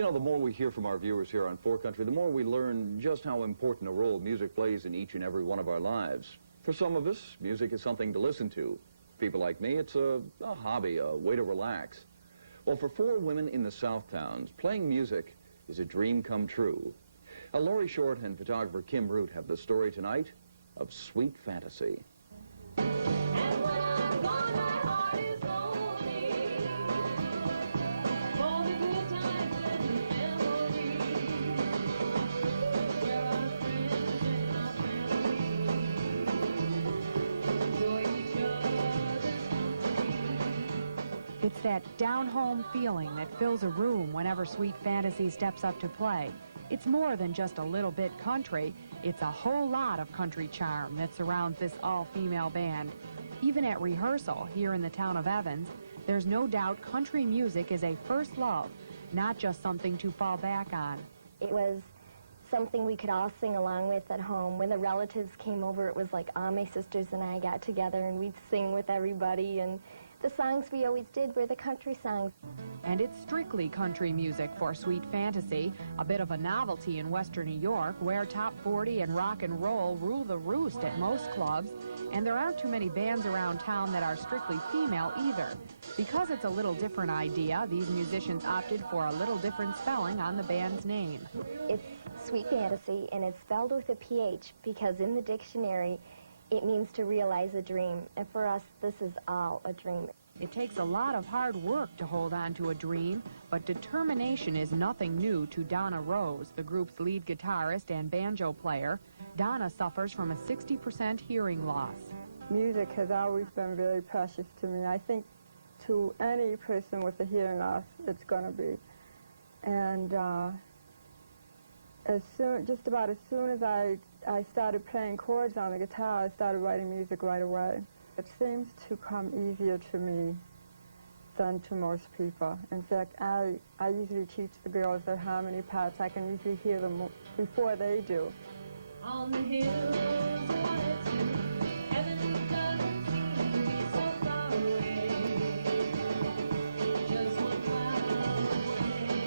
You know, the more we hear from our viewers here on 4 Country, the more we learn just how important a role music plays in each and every one of our lives. For some of us, music is something to listen to. People like me, it's a hobby, a way to relax. Well, for 4 women in the South Towns, playing music is a dream come true. Now, Laurie Short and photographer Kim Root have the story tonight of Sweet Phantasy. It's that down-home feeling that fills a room whenever Sweet Phantasy steps up to play. It's more than just a little bit country. It's a whole lot of country charm that surrounds this all-female band. Even at rehearsal here in the town of Evans, there's no doubt country music is a first love, not just something to fall back on. It was something we could all sing along with at home. When the relatives came over, it was like all my sisters and I got together and we'd sing with everybody, and the songs we always did were the country songs. And it's strictly country music for Sweet Phantasy, a bit of a novelty in Western New York, where top 40 and rock and roll rule the roost at most clubs, and there aren't too many bands around town that are strictly female either. Because it's a little different idea, these musicians opted for a little different spelling on the band's name. It's Sweet Phantasy, and it's spelled with a PH because in the dictionary it means to realize a dream, and for us this is all a dream. It takes a lot of hard work to hold on to a dream, but determination is nothing new to Donna Rose, the group's lead guitarist and banjo player. Donna suffers from a 60% hearing loss. Music has always been very precious to me. I think to any person with a hearing loss, it's going to be. And just about as soon as I started playing chords on the guitar, I started writing music right away. It seems to come easier to me than to most people. In fact, I usually teach the girls their harmony parts. I can usually hear them before they do. On the hills, heaven doesn't seem to be so far away. Just one cloud away.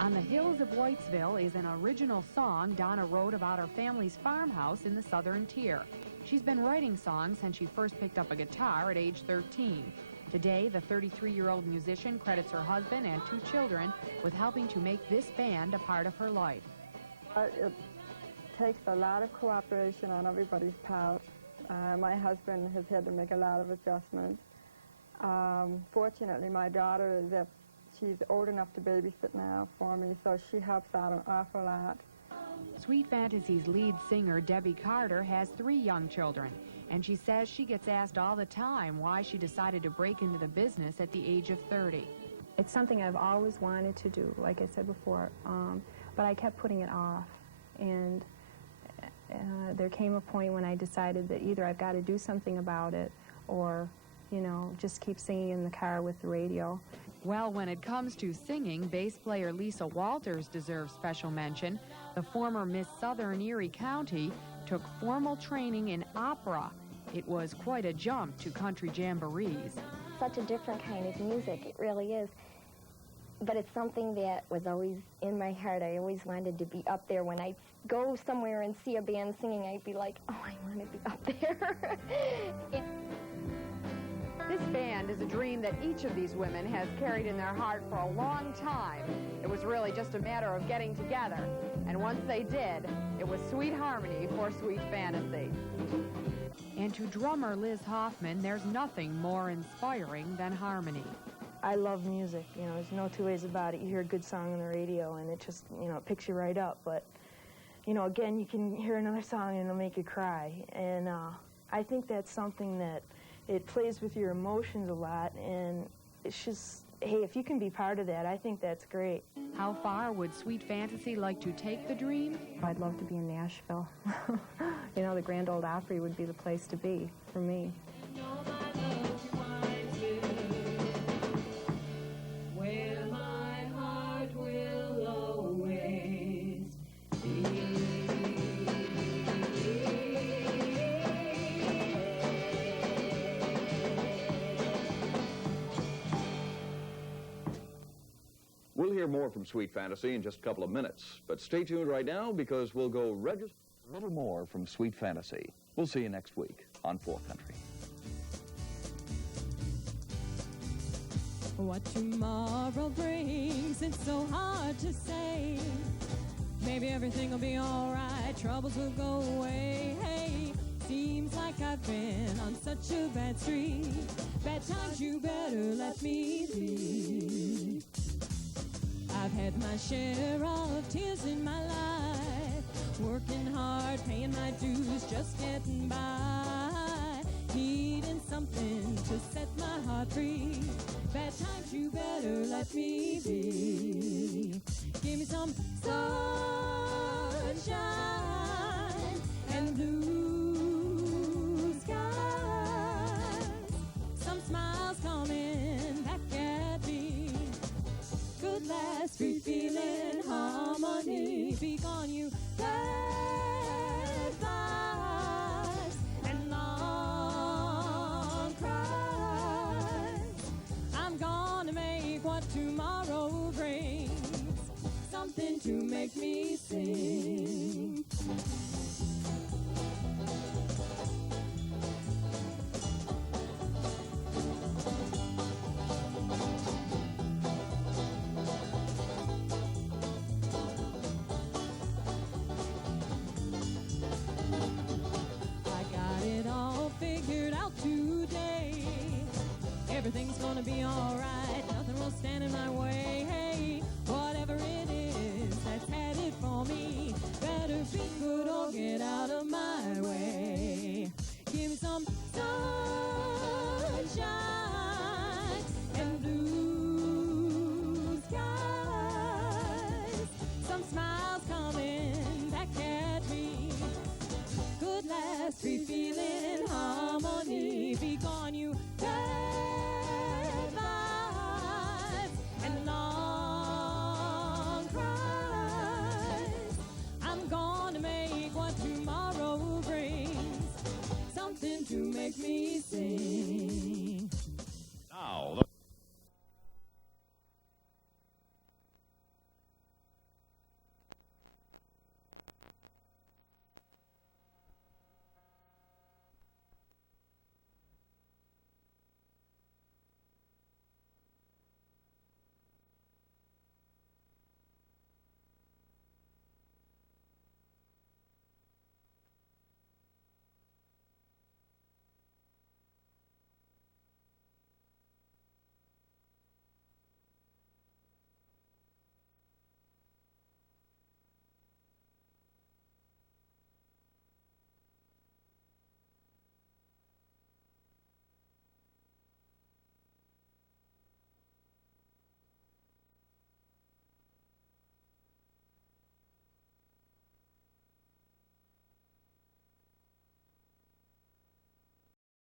On the Hills of Whitesville is an original song Donna wrote about her family's farmhouse in the southern tier. She's been writing songs since she first picked up a guitar at age 13. Today, the 33-year-old musician credits her husband and 2 children with helping to make this band a part of her life. It takes a lot of cooperation on everybody's part. My husband has had to make a lot of adjustments. Fortunately, my daughter, she's old enough to babysit now for me, so she helps out an awful lot. Sweet Fantasy's lead singer, Debbie Carter, has 3 young children, and she says she gets asked all the time why she decided to break into the business at the age of 30. It's something I've always wanted to do, like I said before, but I kept putting it off. And there came a point when I decided that either I've got to do something about it or, you know, just keep singing in the car with the radio. Well, when it comes to singing, bass player Lisa Walters deserves special mention. The former Miss Southern Erie County took formal training in opera. It was quite a jump to country jamborees. Such a different kind of music, it really is. But it's something that was always in my heart. I always wanted to be up there. When I go somewhere and see a band singing, I'd be like, oh, I want to be up there. This band is a dream that each of these women has carried in their heart for a long time. It was really just a matter of getting together. And once they did, it was sweet harmony for Sweet Phantasy. And to drummer Liz Hoffman, there's nothing more inspiring than harmony. I love music, you know, there's no 2 ways about it. You hear a good song on the radio and it just, you know, it picks you right up. But, you know, again, you can hear another song and it'll make you cry. And I think that's something that it plays with your emotions a lot, and it's just, hey, if you can be part of that, I think that's great. How far would Sweet Phantasy like to take the dream? I'd love to be in Nashville. You know, the Grand Ole Opry would be the place to be for me. Where my heart will always be. We'll hear more from Sweet Fantasy in just a couple of minutes, but stay tuned right now because we'll go register a little more from Sweet Fantasy. We'll see you next week on 4 Country. What tomorrow brings, it's so hard to say. Maybe everything will be alright, troubles will go away. Hey, seems like I've been on such a bad streak. Bad times, you better let me be. I've had my share of tears in my life, working hard, paying my dues, just getting by, needing something to set my heart free. Bad times, you better let me be. Give me some sunshine and blue skies, some smiles coming back at me. Good last, free feeling, harmony, be gone, you bad vibes and long cries. I'm gonna make what tomorrow brings something to make me sing.